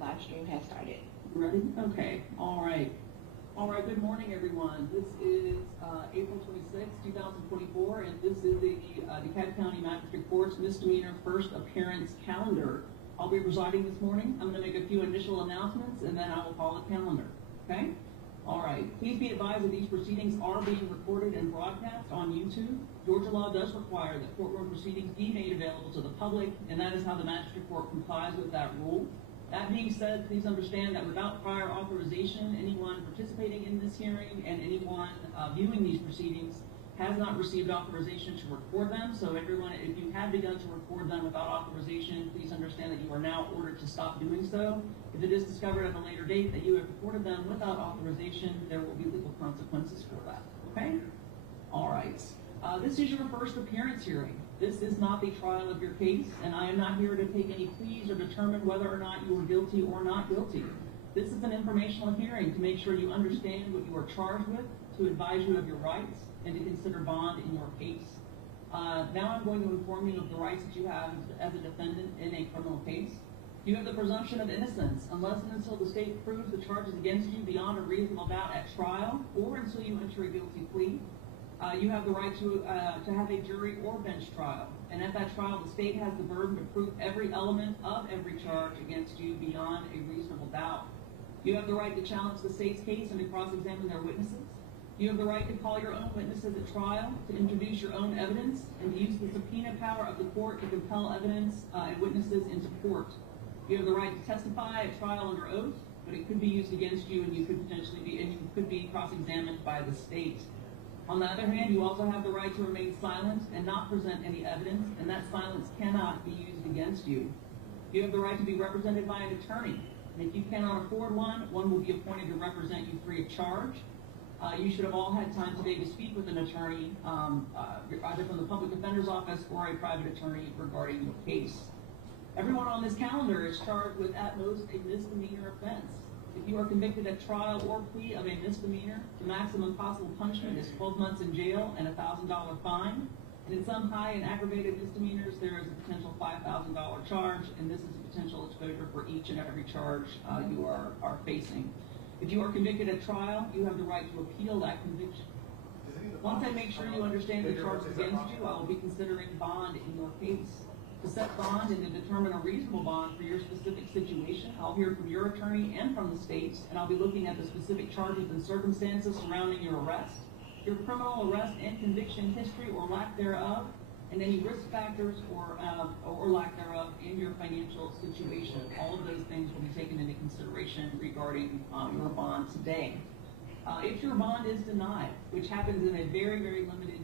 live stream has started. Ready? Okay. All right. All right. Good morning, everyone. This is April 26, 2024, and this is the DeKalb County Magistrate Court's misdemeanor first appearance calendar. I'll be presiding this morning. I'm going to make a few initial announcements, and then I will call the calendar. Okay? All right. Please be advised that these proceedings are being recorded and broadcast on YouTube. Georgia law does require that courtroom proceedings be made available to the public, and that is how the Magistrate Court complies with that rule. That being said, please understand that without prior authorization, anyone participating in this hearing and anyone viewing these proceedings has not received authorization to record them. So everyone, if you have begun to record them without authorization, please understand that you are now ordered to stop doing so. If it is discovered at a later date that you have recorded them without authorization, there will be legal consequences for that. Okay? All right. This is your first appearance hearing. This is not the trial of your case, and I am not here to take any pleas or determine whether or not you are guilty or not guilty. This is an informational hearing to make sure you understand what you are charged with, to advise you of your rights, and to consider bond in your case. Now I'm going to inform you of the rights that you have as a defendant in a criminal case. You have the presumption of innocence unless and until the state proves the charges against you beyond a reasonable doubt at trial, or until you enter a guilty plea. You have the right to have a jury or bench trial, and at that trial, the state has the burden to prove every element of every charge against you beyond a reasonable doubt. You have the right to challenge the state's case and to cross-examine their witnesses. You have the right to call your own witnesses at trial, to introduce your own evidence, and to use the subpoena power of the court to compel evidence and witnesses into court. You have the right to testify at trial under oath, but it could be used against you, and you could be cross-examined by the state. On the other hand, you also have the right to remain silent and not present any evidence, and that silence cannot be used against you. You have the right to be represented by an attorney, and if you cannot afford one, one will be appointed to represent you free of charge. You should have all had time today to speak with an attorney, either from the public defender's office or a private attorney regarding your case. Everyone on this calendar is charged with at most a misdemeanor offense. If you are convicted at trial or plea of a misdemeanor, the maximum possible punishment is 12 months in jail and a $1,000 fine. And in some high and aggravated misdemeanors, there is a potential $5,000 charge, and this is a potential exposure for each and every charge you are facing. If you are convicted at trial, you have the right to appeal that conviction. Once I make sure you understand the charges against you, I will be considering bond in your case. To set bond and to determine a reasonable bond for your specific situation, I'll hear from your attorney and from the state, and I'll be looking at the specific charges and circumstances surrounding your arrest, your criminal arrest and conviction history or lack thereof, and any risk factors or lack thereof in your financial situation. All of those things will be taken into consideration regarding your bond today. If your bond is denied, which happens in a very, very limited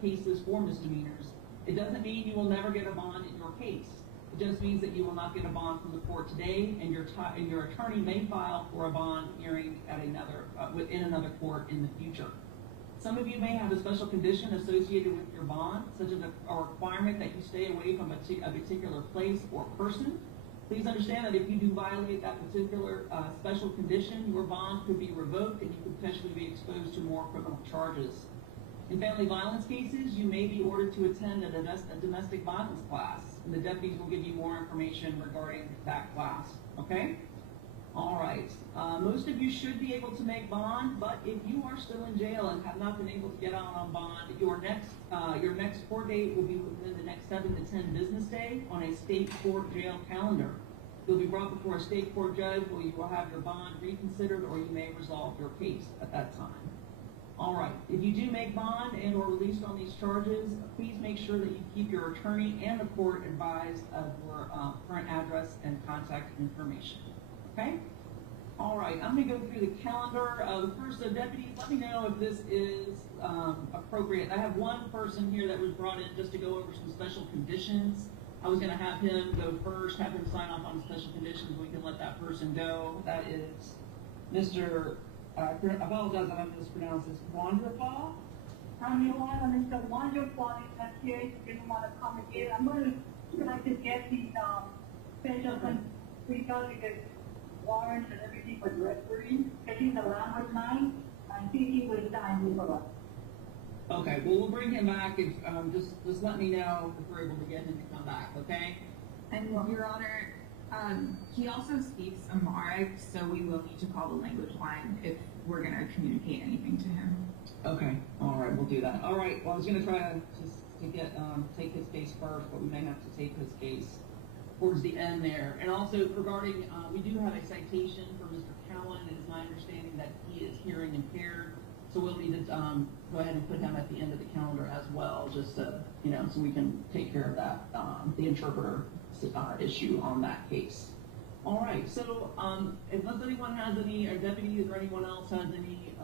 cases for misdemeanors, it doesn't mean you will never get a bond in your case. It just means that you will not get a bond from the court today, and your attorney may file for a bond hearing at within another court in the future. Some of you may have a special condition associated with your bond, such as a requirement that you stay away from a particular place or person. Please understand that if you do violate that particular special condition, your bond could be revoked and you could potentially be exposed to more criminal charges. In family violence cases, you may be ordered to attend a domestic violence class, and the deputies will give you more information regarding that class. Okay? All right. Most of you should be able to make bond, but if you are still in jail and have not been able to get out on bond, your next court date will be within the next 7 to 10 business days on a state court jail calendar. You'll be brought before a state court judge where you will have your bond reconsidered, or you may resolve your case at that time. All right. If you do make bond and or released on these charges, please make sure that you keep your attorney and the court advised of your current address and contact information. Okay? All right. I'm going to go through the calendar. The first, deputies, let me know if this is appropriate. I have one person here that was brought in just to go over some special conditions. I was going to have him go first, have him sign off on special conditions. We can let that person go. That is Mr. I apologize if I mispronounce this. Wonderful? Your Honor, Mr. Wonderful is not here. He didn't want to come again. I'm going to try to get the special because warrants and everything for the referee. Getting the language line and see he will sign for us. Okay, well, we'll bring him back. If, just let me know if we're able to get him to come back, okay? And Your Honor, He also speaks Amharic, so we will need to call the language line if we're going to communicate anything to him. Okay, all right, we'll do that. All right, well, I was gonna try to get, take his case first, but we may have to take his case towards the end there. And also regarding, we do have a citation for Mr. Cowan. It is my understanding that he is hearing impaired, so we'll need to, go ahead and put him at the end of the calendar as well, just to, you know, so we can take care of that, the interpreter, issue on that case. All right, so, unless anyone has any, or deputies or anyone else has any,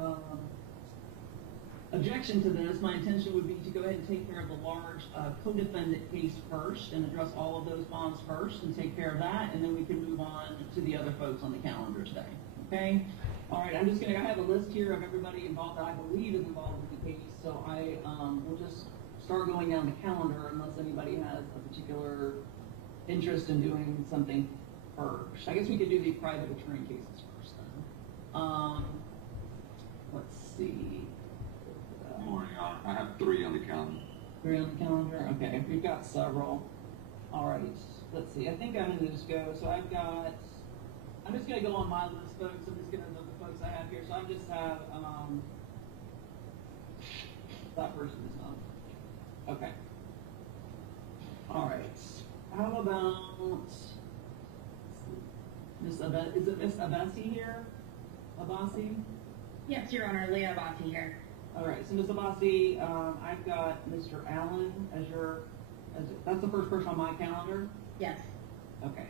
objection to this, my intention would be to go ahead and take care of the large co-defendant case first and address all of those bonds first and take care of that, and then we can move on to the other folks on the calendar today. Okay? All right, I have a list here of everybody involved that I believe is involved with the case, so I will just start going down the calendar unless anybody has a particular interest in doing something first. I guess we could do the private attorney cases first then. Let's see. Morning, I have 3 on the calendar. 3 on the calendar? Okay, we've got several. All right, let's see. I think I'm going to just go. So I'm just going to go on my list, folks. I'm just going to look at the folks I have here. So I just have, that person is not. Okay. All right. How about, is it Miss Abassi here? Abassi? Yes, Your Honor, Leah Abati here. All right, so Ms. Abassi, I've got Mr. Allen as that's the first person on my calendar? Yes. Okay.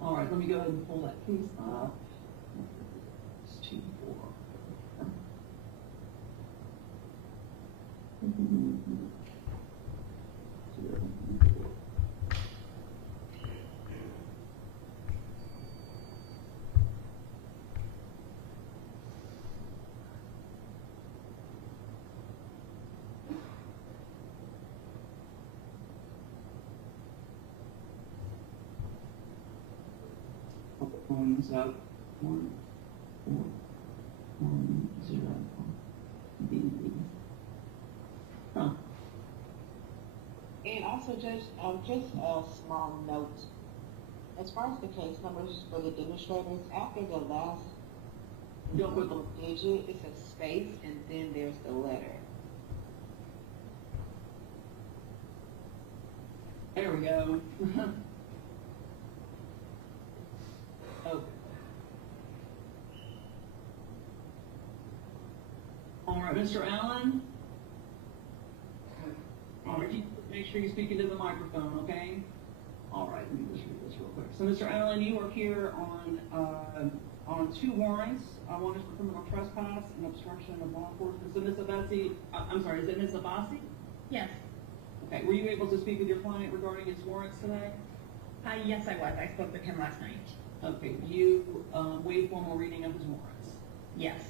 All right, let me go ahead and pull that case up. It's 2-4. Phones up 1 4 1 0 B. Huh. And also, Judge, just a small note. As far as the case numbers for the demonstrators, after the last Don't put the digit, it's a space, and then there's the letter. There we go. Okay. All right, Mr. Allen. All right, make sure you speak into the microphone, okay? All right, let me just read this real quick. So, Mr. Allen, you are here on 2 warrants. One is for criminal trespass and obstruction of law enforcement. So, Ms. Abassi, I'm sorry, is it Ms. Abassi? Yes. Okay, were you able to speak with your client regarding his warrants today? Yes, I was. I spoke with him last night. Okay, you waive formal reading of his warrants? Yes.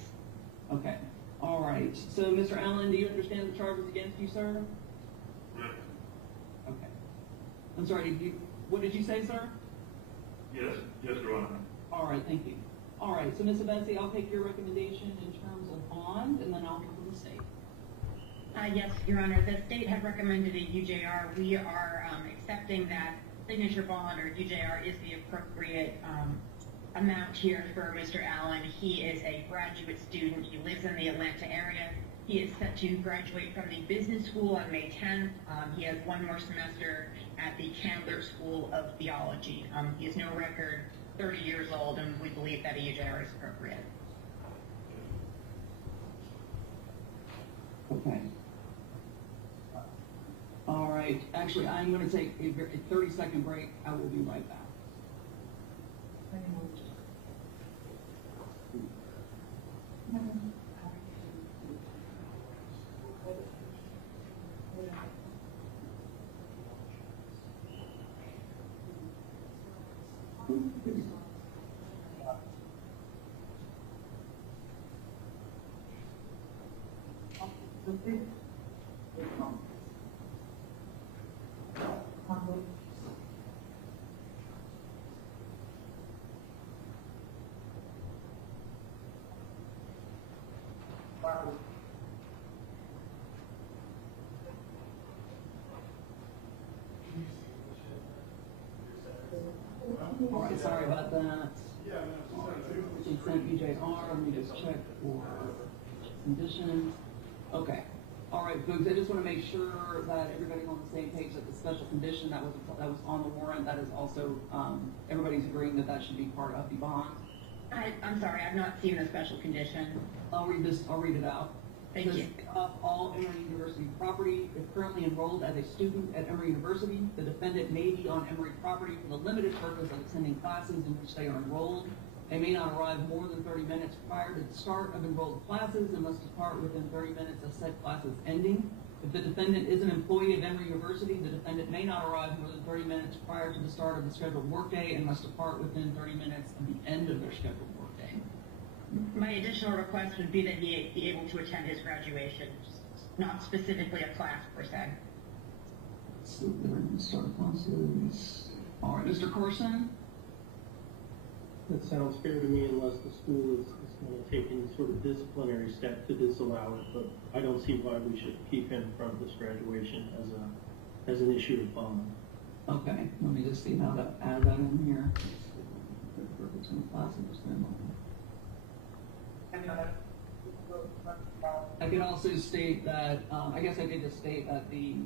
Okay, all right. So, Mr. Allen, do you understand the charges against you, sir? Yes. Okay. I'm sorry, what did you say, sir? Yes, Your Honor. All right, thank you. All right, so Ms. Abassi, I'll take your recommendation in terms of bond, and then I'll hear from the state. Yes, Your Honor. The state had recommended a UJR. We are accepting that signature bond, or UJR, is the appropriate amount here for Mr. Allen. He is a graduate student. He lives in the Atlanta area. He is set to graduate from the business school on May 10th. He has 1 more semester at the Candler School of Theology. He has no record, 30 years old, and we believe that a UJR is appropriate. Okay. All right, actually, I'm going to take a 30-second break. I will be right back. All right, sorry about that. Consent UJR, let me just check for conditions. Okay. All right, folks, I just want to make sure that everybody's on the same page that the special condition that was on the warrant, that is also, everybody's agreeing that that should be part of the bond. I'm sorry, I've not seen the special condition. I'll read it out. Thank It says, you. All Emory University property, if currently enrolled as a student at Emory University, the defendant may be on Emory property for the limited purpose of attending classes in which they are enrolled. They may not arrive more than 30 minutes prior to the start of enrolled classes and must depart within 30 minutes of said classes ending. If the defendant is an employee of Emory University, the defendant may not arrive more than 30 minutes prior to the start of the scheduled workday and must depart within 30 minutes of the end of their scheduled workday. My additional request would be that he be able to attend his graduation, not specifically a class per se. So they're going to start classes. All right, Mr. Corson? That sounds fair to me unless the school is going to take any sort of disciplinary step to disallow it, but I don't see why we should keep him from his graduation as an issue of bond. Okay, let me just see how to add that in here. Between classes, then. I could also state that, I guess I did just state that the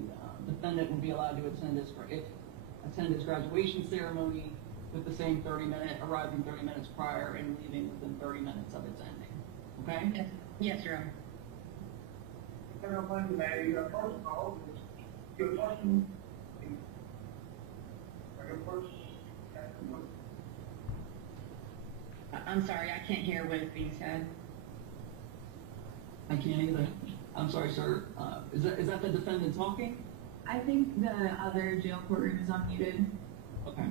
defendant would be allowed to attend his graduation ceremony with the same 30-minute, arriving 30 minutes prior and leaving within 30 minutes of its ending. Okay? Yes, Your Honor. I'm sorry, I can't hear what is being said. I can't either. I'm sorry, sir. Is that the defendant talking? I think the other jail courtroom is unmuted. Okay.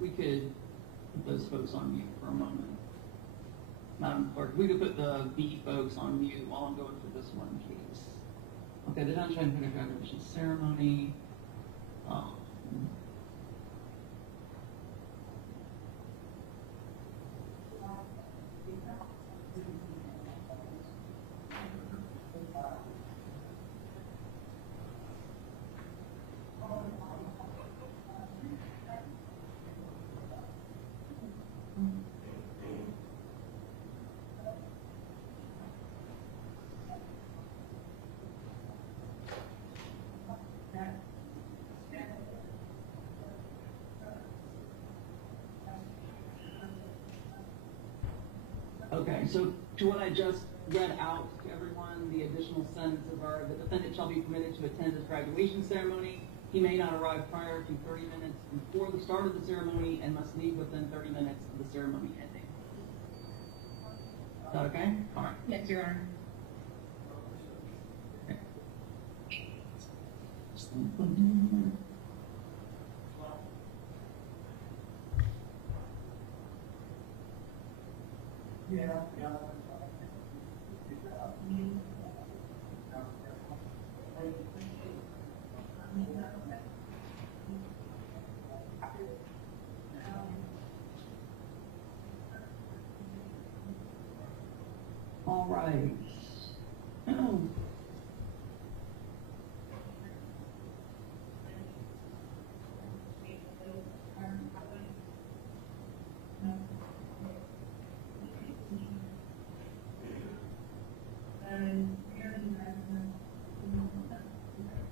We could put those folks on mute for a moment. Madam Clerk, we could put the B folks on mute while I'm going through this one case. Okay, the Demonstrators graduation ceremony. Okay, so to what I just read out to everyone, the additional sentence of the defendant shall be permitted to attend his graduation ceremony. He may not arrive prior to 30 minutes before the start of the ceremony and must leave within 30 minutes of the ceremony ending. Is that okay? All right. Yes, Your Honor. All right.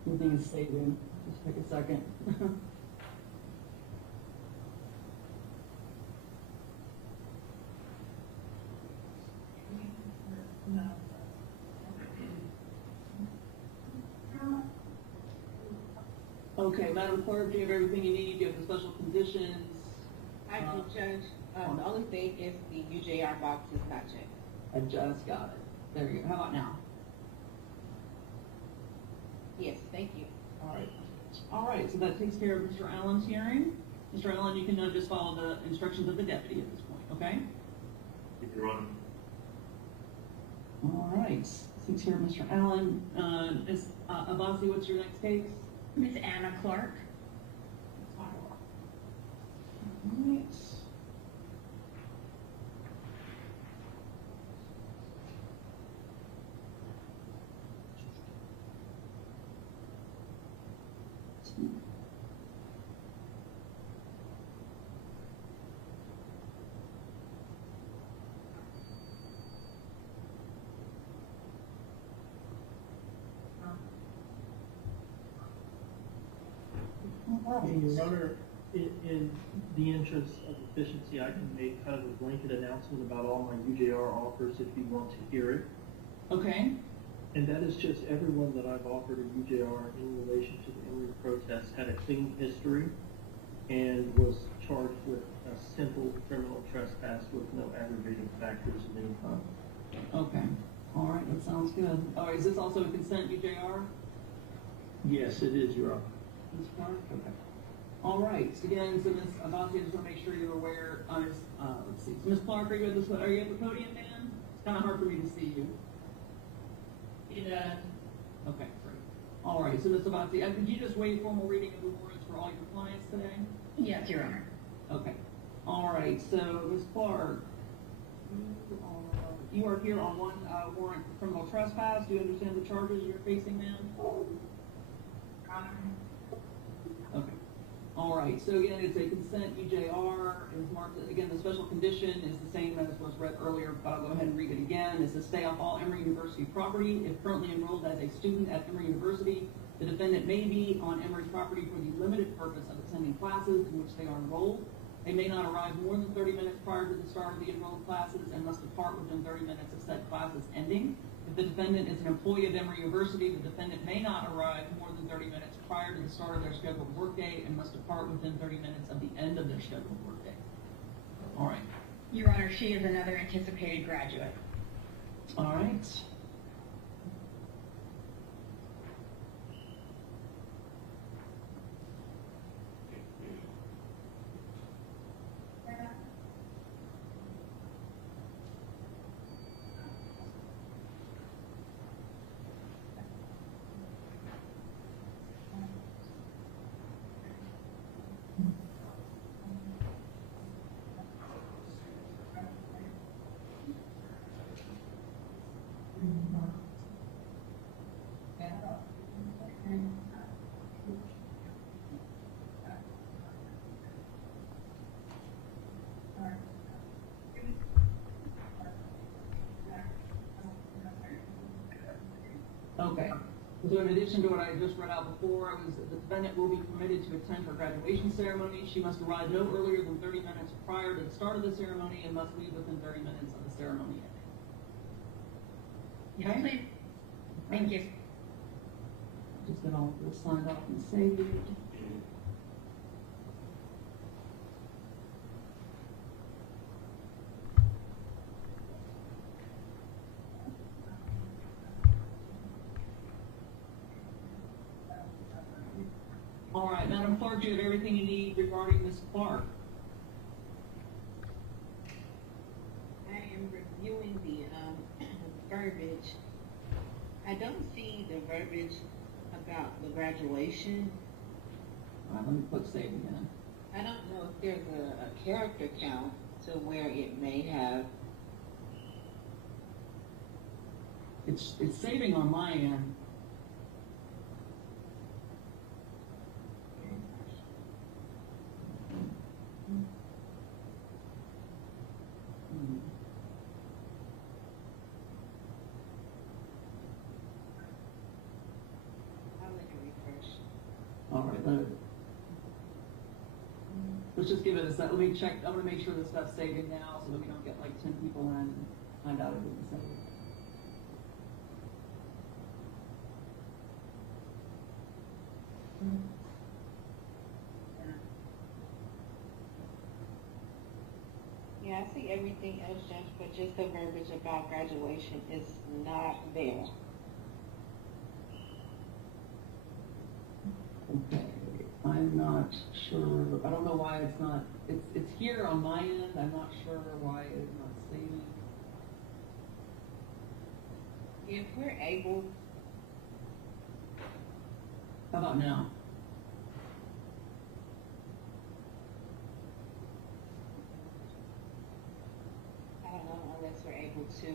Everything is saving. Just take a second. Okay, Madam Clerk, do you have everything you need? Do you have the special conditions? I do, Judge. The only thing is the UJR box is not checked. I just got it. There you go. How about now? Yes, thank you. All right. All right, so that takes care of Mr. Allen's hearing. Mr. Allen, you can now just follow the instructions of the deputy at this point, okay? Thank you, Your Honor. All right. Takes care of Mr. Allen. Ms. Abbasi, what's your next case? Miss Anna Clark. All right. Your Honor, in the interest of efficiency, I can make kind of a blanket announcement about all my UJR offers if you want to hear it. Okay. And that is just everyone that I've offered a UJR in relation to the Emory protest had a clean history and was charged with a simple criminal trespass with no aggravating factors of any kind. Okay. All right, that sounds good. All right, is this also a consent UJR? Yes, it is, Your Honor. Ms. Clark? Okay. All right, so again, so Ms. Abbasi, I just want to make sure you're aware, let's see, so Ms. Clark, are you at the podium, ma'am? It's kind of hard for me to see you. Yeah. Okay, great. All right, so Ms. Abbasi, did you just waive formal reading of the warrants for all your clients today? Yes, Your Honor. Okay. All right, so Ms. Clark, you are here on one warrant for criminal trespass. Do you understand the charges you're facing, ma'am? Okay. All right, so again, it's a consent UJR. It's marked, again, the special condition is the same as was read earlier, but I'll go ahead and read it again. It's to stay off all Emory University property. If currently enrolled as a student at Emory University, the defendant may be on Emory's property for the limited purpose of attending classes in which they are enrolled. They may not arrive more than 30 minutes prior to the start of the enrolled classes and must depart within 30 minutes of said classes ending. If the defendant is an employee of Emory University, the defendant may not arrive more than 30 minutes prior to the start of their scheduled workday and must depart within 30 minutes of the end of their scheduled workday. All right. Your Honor, she is another anticipated graduate. All right. Okay. So in addition to what I just read out before, it was the defendant will be permitted to attend her graduation ceremony. She must arrive no earlier than 30 minutes prior to the start of the ceremony and must leave within 30 minutes of the ceremony ending. Yes, please. Thank you. Just get all this signed off and saved. All right, Madam Clerk, do you have everything you need regarding Ms. Clark? I am reviewing the verbiage. I don't see the verbiage about the graduation. All right, let me click save again. I don't know if there's a character count to where it may have. It's saving on my end. I'll let it refresh. All right, let's just give it a sec. Let me check. I want to make sure this stuff's saving now so that we don't get like 10 people in and find out it didn't save. Yeah, I see everything else, Judge, but just the verbiage about graduation is not there. Okay, I'm not sure. I don't know why it's not. It's here on my end. I'm not sure why it's not saving. If we're able, How about now? I don't know, unless we're able to,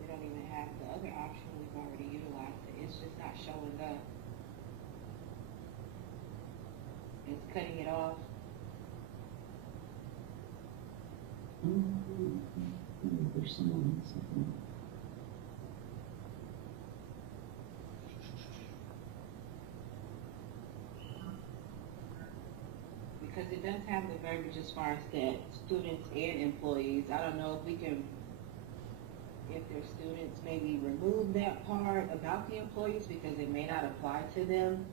we don't even have the other option, we've already utilized it, it's just not showing up. It's cutting it off. There's someone. it does have the verbiage as far as that students and employees. I don't know if we can, if their students, maybe remove that part about the employees because it may not apply to them.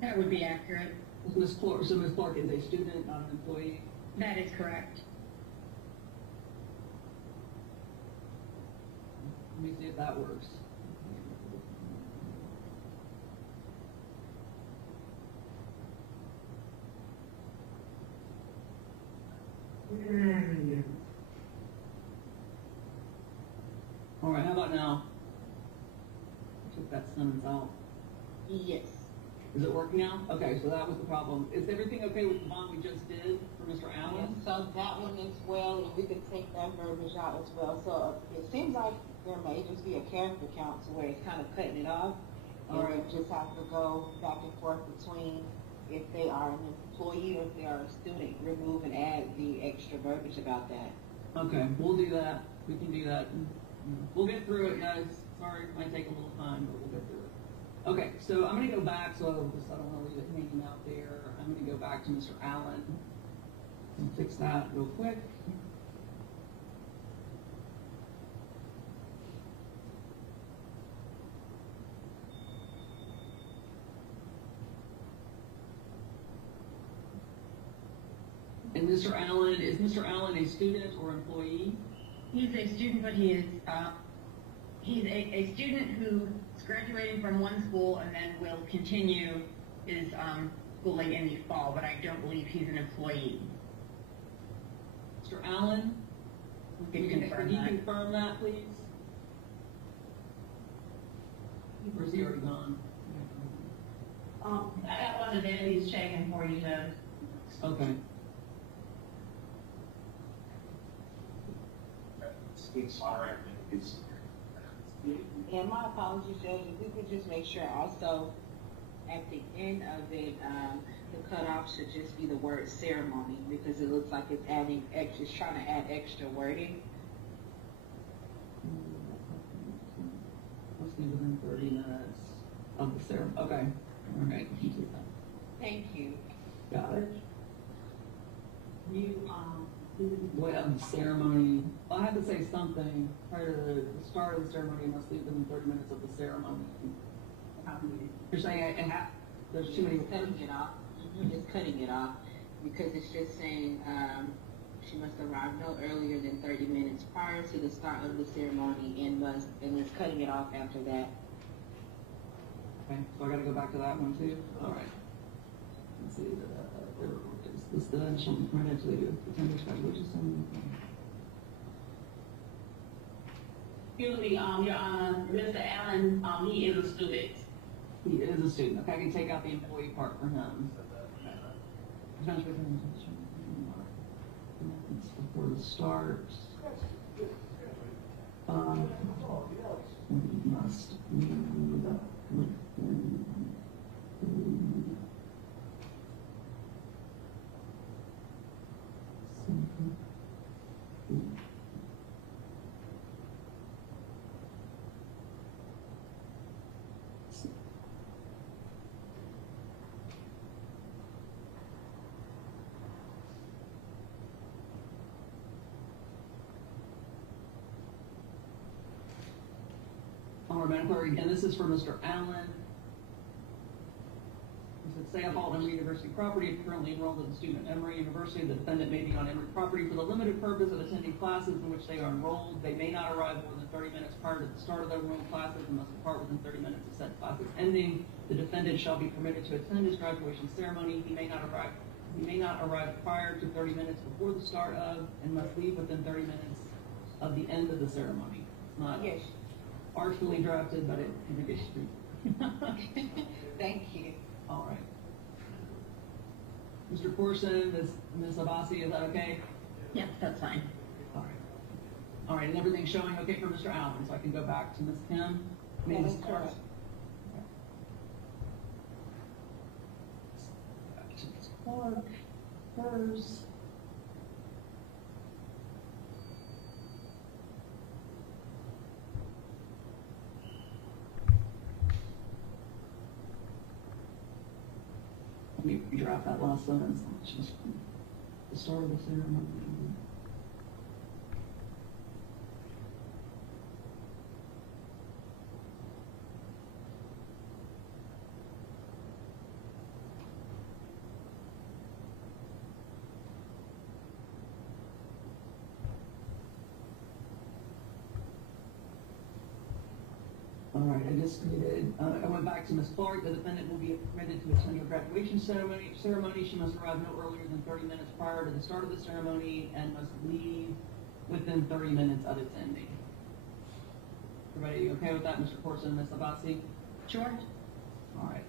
That would be accurate. Ms. Clark, so Ms. Clark is a student, not an employee? That is correct. Let me see if that works. All right, how about now? Took that sentence out. Yes. Is it working now? Okay, so that was the problem. Is everything okay with the bond we just did for Mr. Yes, Allen? so that one as well, and we could take that verbiage out as well. So it seems like there may just be a character count to where it's kind of cutting it off. Or it just have to go back and forth between if they are an employee or if they are a student, remove and add the extra verbiage about that. Okay, we'll do that. We can do that. We'll get through it, guys. Sorry, it might take a little time, but we'll get through it. Okay, so I'm going to go back, so I don't want to leave it hanging out there. I'm going to go back to Mr. Allen and fix that real quick. And Mr. Allen, is Mr. Allen a student or employee? He's a student, but he's a student who's graduating from one school and then will continue his schooling in the fall, but I don't believe he's an employee. Mr. Allen? Can you confirm Can you that? confirm that, please? Or is he already gone? That wasn't it, he's checking for you, Judge. Okay. It's all right. It's. And my apologies, Judge, if we could just make sure also at the end of it, the cutoff should just be the word ceremony because it looks like it's adding extra, it's trying to add extra wording. Must be within 30 minutes of the ceremony. Okay. All right. Thank you. Got it. You, What of the ceremony? Well, I had to say something prior to the start of the ceremony. Must leave within 30 minutes of the ceremony. You're saying there's too many. It's cutting it off. It's cutting it off because it's just saying she must arrive no earlier than 30 minutes prior to the start of the ceremony and it's cutting it off after that. Okay, so I got to go back to that one too. All right. Let's see. This done shall be permitted to the attendance graduation. excuse me, Your Honor, Mr. Allen, he is a student. He is a student. Okay, I can take out the employee part for him. Before the start. Must meet within. All right, Madam Clerk, and this is for Mr. Allen. He said, say upon Emory University property, if currently enrolled as a student at Emory University, the defendant may be on Emory property for the limited purpose of attending classes in which they are enrolled. They may not arrive more than 30 minutes prior to the start of their enrolled classes and must depart within 30 minutes of said classes ending. The defendant shall be permitted to attend his graduation ceremony. He may not arrive prior to 30 minutes before the start of and must leave within 30 minutes of the end of the ceremony. It's not Yes. artfully drafted, but it is true. Thank you. All right. Mr. Corson, Ms. Abbasi, is that okay? Yes, that's fine. All right. All right, and everything's showing okay for Mr. Allen, so I can go back to Ms. Kim? That Ms. is Clark? correct. Back to Ms. Clark first. Let me redraft that last sentence. Just the start of the ceremony. All right, I just needed, I went back to Ms. Clark. The defendant will be permitted to attend her graduation ceremony. She must arrive no earlier than 30 minutes prior to the start of the ceremony and must leave within 30 minutes of its ending. Everybody okay with that, Mr. Corson and Ms. Abbasi? Sure. All right.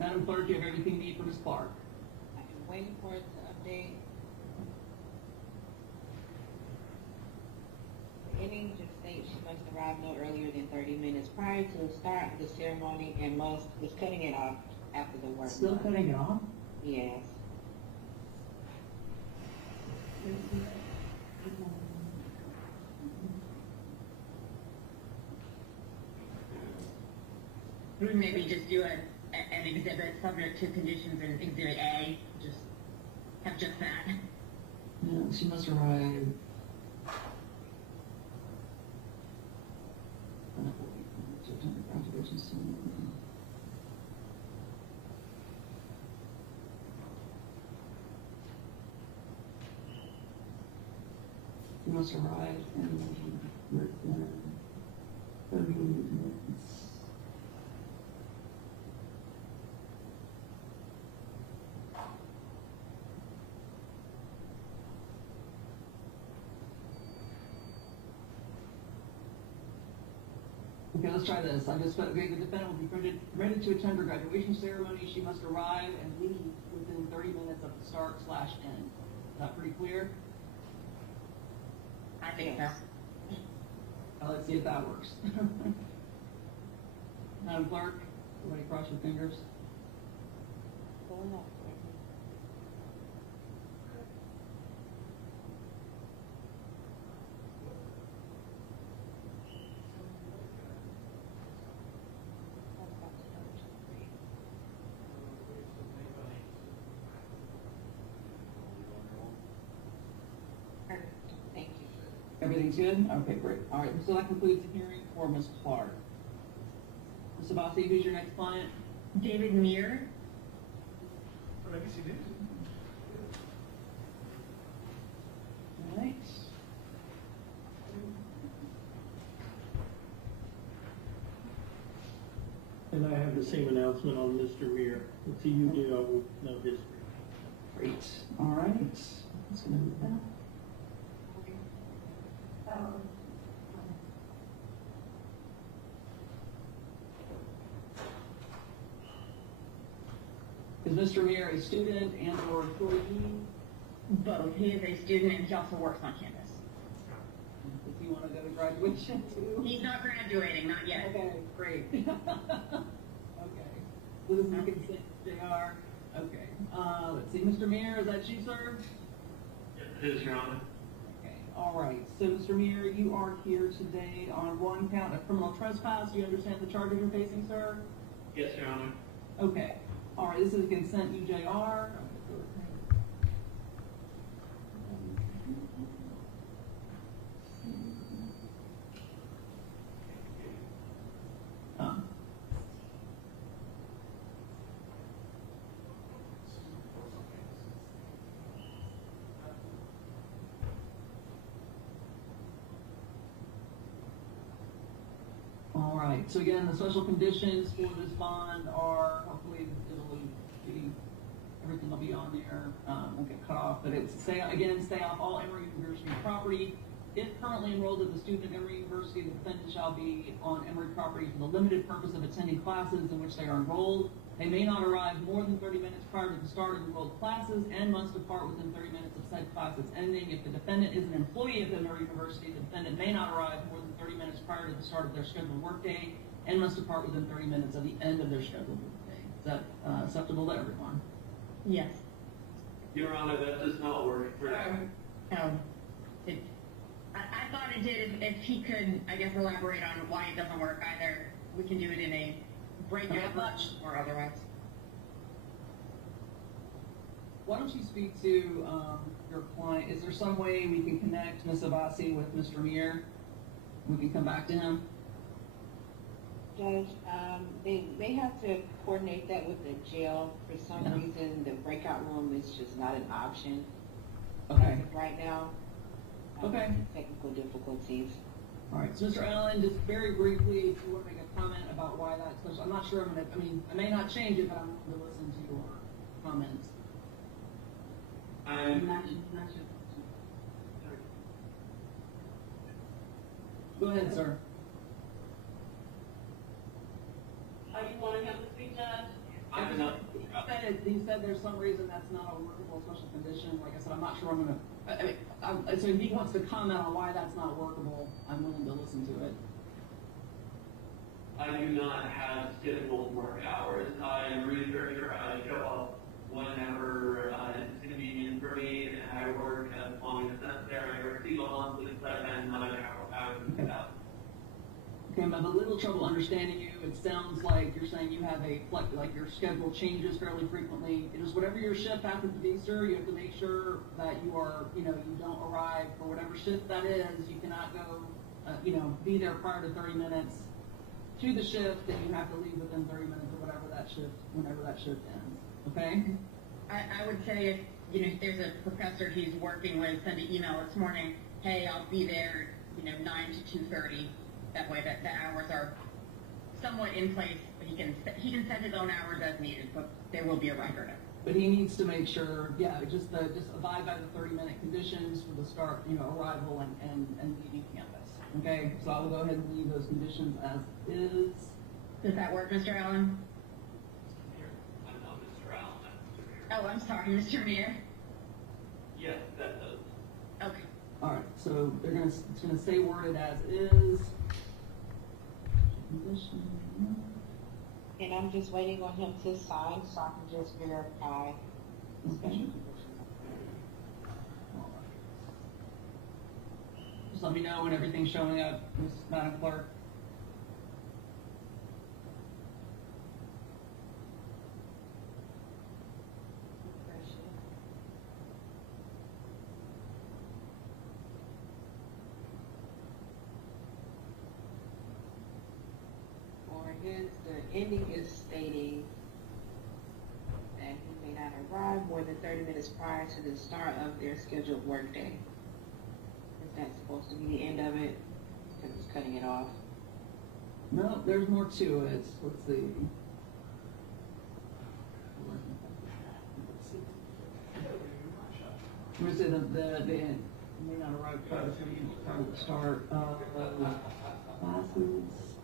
Madam Clerk, do you have everything you need for Ms. Clark? I'm waiting for it to update. The ending just states she must arrive no earlier than 30 minutes prior to the start of the ceremony and is cutting it off after the work. Still cutting it off? Yes. We maybe just do an exhibit subject to conditions in Exhibit A, just have just that. Yeah, she must arrive. Graduation ceremony. You must arrive in within 30 minutes. Okay, let's try this. I just put, okay, the defendant will be permitted to attend her graduation ceremony. She must arrive and leave within 30 minutes of the start/end. Is that pretty clear? I think Yes. so. Let's see if that works. Madam Clerk, everybody cross your fingers. Going up. Thank you. Everything's good? Okay, great. All right, so that concludes the hearing for Ms. Clark. Ms. Abbasi, who's your next client? David Meir. But I guess you did. All right. And I have the same announcement on Mr. Meir. It's a UDO, no history. Great. All right. Let's go with that. Is Mr. Meir a student and or employee? Both. He is a student and he also works on campus. Does he want to go to graduation too? He's not graduating, not yet. Okay, great. Okay. So this is a consent, JR. Okay. Let's see, Mr. Meir, is that you, sir? It is, Your Honor. Okay. All right. So, Mr. Meir, you are here today on one count of criminal trespass. Do you understand the charges you're facing, sir? Yes, Your Honor. Okay. All right. This is a consent UJR. All right, so again, the special conditions for this bond are, hopefully everything will be on there, won't get cut off, but it's stay off all Emory University property. If currently enrolled as a student at Emory University, the defendant shall be on Emory property for the limited purpose of attending classes in which they are enrolled. They may not arrive more than 30 minutes prior to the start of enrolled classes and must depart within 30 minutes of said classes ending. If the defendant is an employee of Emory University, the defendant may not arrive more than 30 minutes prior to the start of their scheduled workday and must depart within 30 minutes of the end of their scheduled workday. Is that acceptable to everyone? Yes. Your Honor, that does not work for now. I thought it did. If he could, I guess, elaborate on why it doesn't work either. We can do it in a breakout lunch or otherwise. why don't you speak to your client? Is there some way we can connect Ms. Abbasi with Mr. Muir? We can come back to him? Judge, they may have to coordinate that with the jail. For some Yeah. reason, the breakout room is just not an option Okay. right now. Okay. Technical difficulties. All right, so Mr. Allen, just very briefly, if you want to make a comment about why that's such, I'm not sure I may not change it, but I'm going to listen to your comments. Go ahead, sir. Are you wanting him to speak, Judge? I'm not, He said there's some reason that's not a workable special condition. Like I said, I'm not sure I'm going to, so if he wants to comment on why that's not workable, I'm willing to listen to it. I do not have scheduled work hours. I'm really very sure I show up whenever it's convenient for me, and I work as long as necessary. I work single monthly, and 9 hours without. Okay, I'm having a little trouble understanding you. It sounds like you're saying you have like your schedule changes fairly frequently. It is whatever your shift happens to be, sir, you have to make sure that you are, you don't arrive for whatever shift that is. You cannot go, be there prior to 30 minutes to the shift, and you have to leave within 30 minutes or whenever that shift ends. Okay? I would say if there's a professor he's working with, send an email this morning, hey, I'll be there, 9 to 2:30. That way that the hours are somewhat in place. He can set his own hours as needed, but there will be a record. But he needs to make sure, just abide by the 30-minute conditions for the start, arrival and leaving campus. Okay, so I will go ahead and leave those conditions as is. Does that work, Mr. Allen? I'm not Mr. Allen, I'm Mr. Muir. Oh, I'm sorry, Mr. Muir. Yes, that does. Okay. All right, so it's gonna stay worded as is. Condition. And I'm just waiting on him to sign so I can just verify the special Okay. conditions. All right. Just let me know when everything's showing up, Ms. Madam Clerk. Refresh it. For the ending is stating that he may not arrive more than 30 minutes prior to the start of their scheduled workday. Is that supposed to be the end of it? Because it's cutting it off. No, there's more to it. Let's see. I'm gonna say that they may not arrive prior to the start of classes.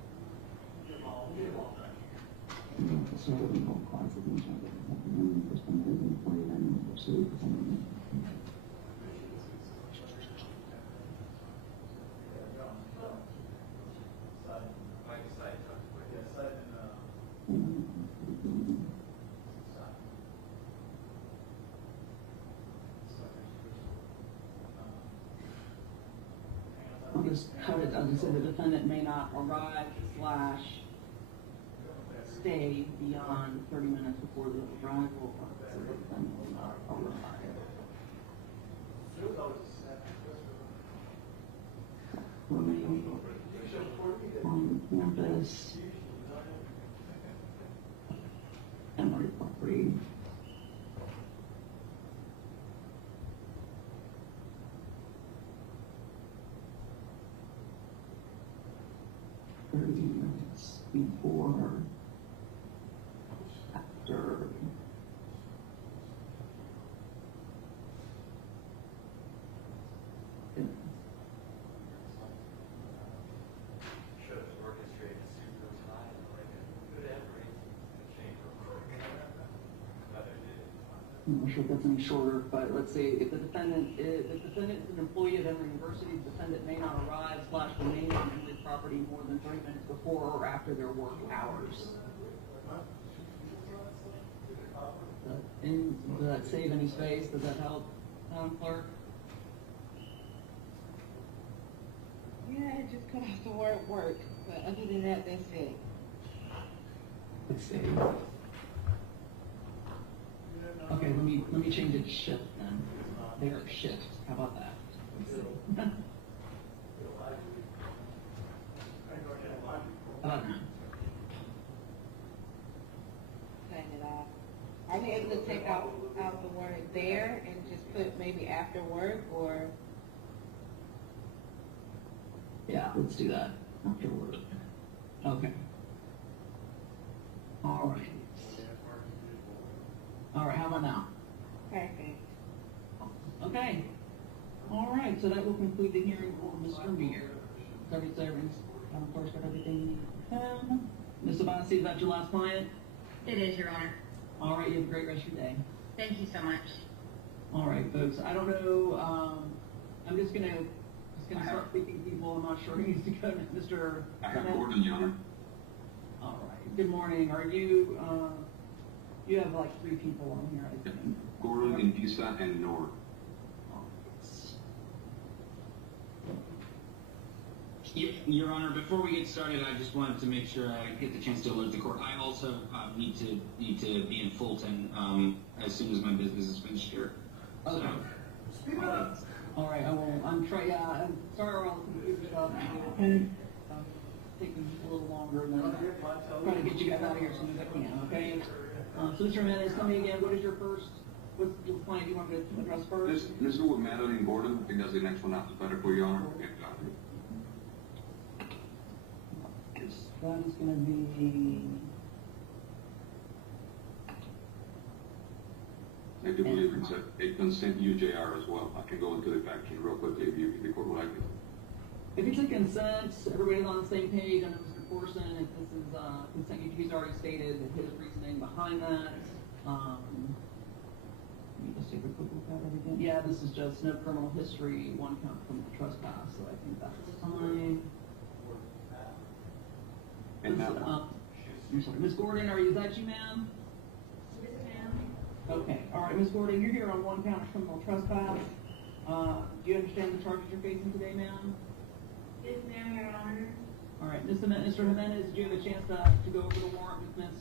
I'll just cut it, I'll just say the defendant may not arrive / stay beyond 30 minutes before the arrival of the defendant will not arrive. Remain on campus. Emory property. Minutes before, after. Should orchestrate a super time, like a good effort, chamber. I'm not sure if that's any shorter, but let's see, if the defendant is an employee at Emory University, the defendant may not arrive / remain on Emory property more than 30 minutes before or after their work hours. Does that save any space? Does that help, Clerk? Yeah, it just cut off the word work, but other than that, that's it. Let's see. Okay, let me Let me change it to shift then. There, shift. How about that? How about that? Cutting it off. Are we able to take out the word there and just put maybe after work or? Yeah, let's do that afterward. Okay. All right. All right, how about now? Perfect. Okay. All right, so that will conclude the hearing for Mr. Meir. Everything's, of course, got everything you need for him. Ms. Abbasi, is that your last client? It is, Your Honor. All right, you have a great rest of your day. Thank you so much. All right, folks, I don't know, I'm just gonna start picking people. I'm not sure who needs to go. Mr. I have Gordon, Your Honor. All right, good morning. Are you, you have like 3 people on here, I think. Gordon, Intisa, and Noor. Your Honor, before we get started, I just wanted to make sure I get the chance to alert the court. I also need to be in Fulton as soon as my business is finished here. Okay. All right, I'm sorry, I'll confuse it up. Taking a little longer than trying to get you guys out of here as soon as I can, okay? So Mr. Jimenez, tell me again, what's the client you want me to address first? Let's go with Madeline Gordon. I think that's the next one after better for Your Honor. That is going to be... I do believe it's a consent UJR as well. I can go into the faction real quickly if the court would like it. If it's a consent, everybody's on the same page, and Mr. Corson, if this is consent, he's already stated his reasoning behind that. Let me just take a quick look at it again. Yeah, this is just no criminal history, 1 count criminal trespass, so I think that's fine. And now, I'm sorry, Ms. Gordon, is that you, ma'am? Yes, ma'am. Okay, all right, Ms. Gordon, you're here on 1 count of criminal trespass. Do you understand the charges you're facing today, ma'am? Yes, ma'am, Your Honor. All right, Mr. Jimenez, did you have a chance to go over the warrant with Ms.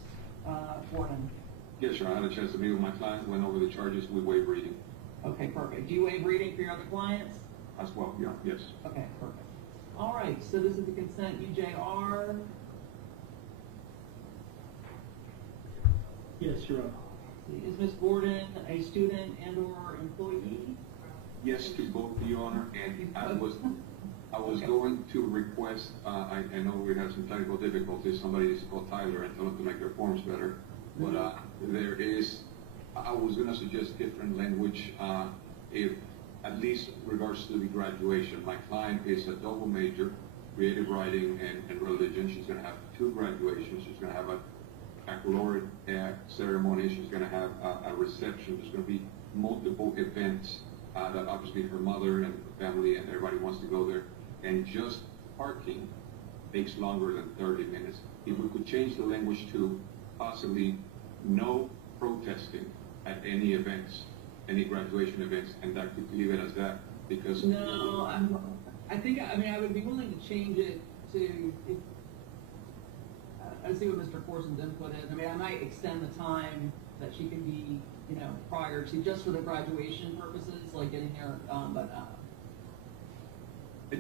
Gordon? yes, sir. I had a chance to meet with my client, went over the charges with waive reading Okay, perfect. Do you waive reading for your other clients? as well. Yeah, yes. Okay, perfect. All right, so this is the consent UJR. Yes, Your Honor. Is Ms. Gordon a student and/or employee? Yes to both, Your Honor. And I was going to request, I know we had some technical difficulties. Somebody needs to call Tyler and tell him to make their forms better. But I was going to suggest different language if, at least regards to the graduation. My client is a double major, creative writing and religion. She's going to have 2 graduations. She's going to have a baccalaureate ceremony. She's going to have a reception. There's going to be multiple events that obviously her mother and family and everybody wants to go there. And just parking takes longer than 30 minutes. If we could change the language to possibly no protesting at any events, any graduation events, and that could leave it as that, because... No, I would be willing to change it to... I see what Mr. Corson's input is. I might extend the time that she can be, prior to, just for the graduation purposes, like getting there, but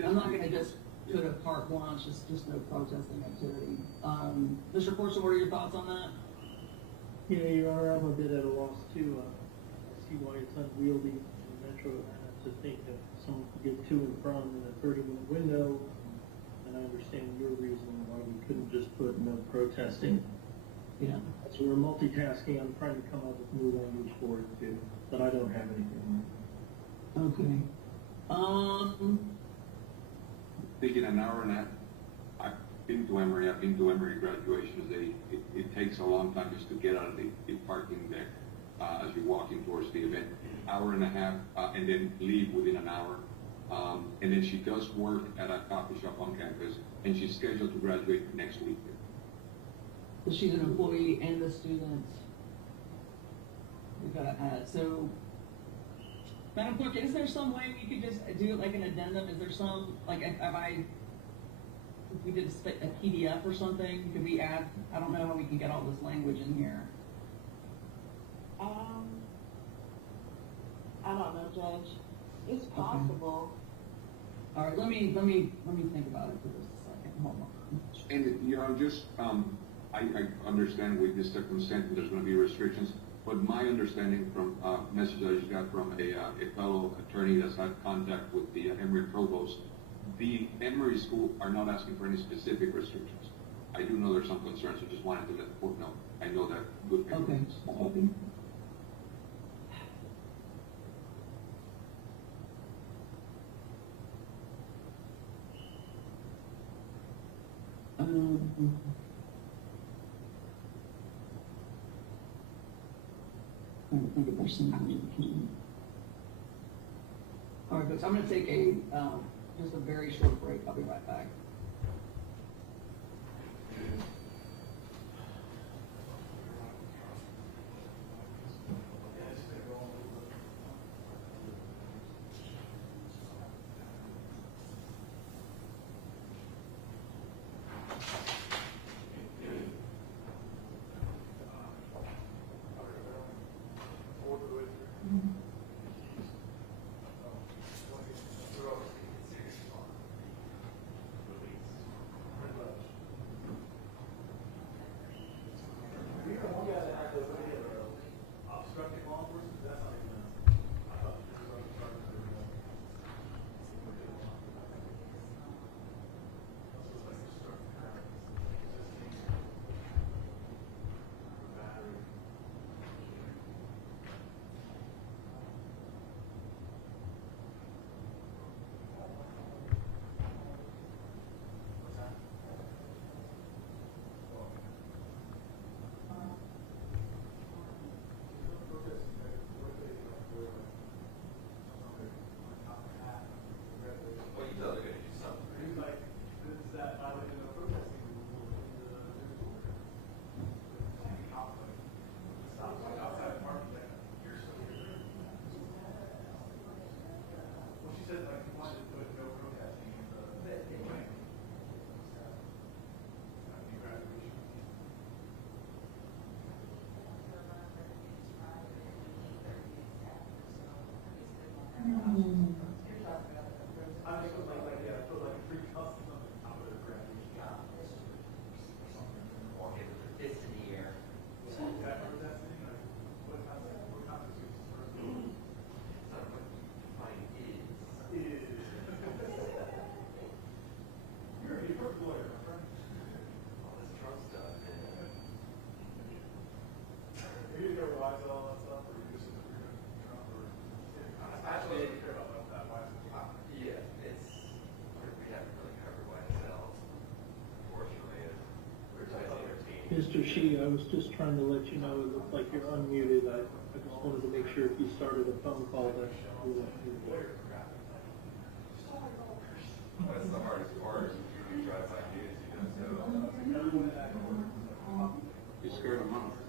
I'm not going to just put a carte blanche, just no protesting activity. Mr. Corson, what are your thoughts on that? Yeah, Your Honor, I'm a bit at a loss too. I see why it's unwieldy in Metro to think that someone could get to and from in a 30-minute window. And I understand your reason why we couldn't just put no protesting. Yeah. So we're multitasking. I'm trying to come up with new language for it too, but I don't have anything. Okay. Thinking an hour and a half. I've been to Emory graduations. It takes a long time just to get out of the parking there as you're walking towards the event. Hour and a half, and then leave within an hour. And then she does work at a coffee shop on campus, and she's scheduled to graduate next week. So she's an employee and a student. We've got to add. So, Madam Clerk, is there some way we could just do it like an addendum? Is there some, like, if we did a PDF or something, could we add, I don't know how we can get all this language in here. Judge. It's possible. All right, let me think about it for just a second. Hold on. And, you know, just, I understand with this circumstance, there's gonna be restrictions, but my understanding from, message I just got from a fellow attorney that's had contact with the Emory provost, the Emory school are not asking for any specific restrictions. I do know there's some concerns, so just wanted to let the court know. I know that good people. Okay. I think if there's somebody who can. All right, folks, I'm gonna take just a very short break. I'll be right back. Mr. Shi, I was just trying to let you know, it looked like you're unmuted. I just wanted to make sure if you started a phone call that you weren't muted. That's the hardest part. You try to find units, you don't know. You scared them off.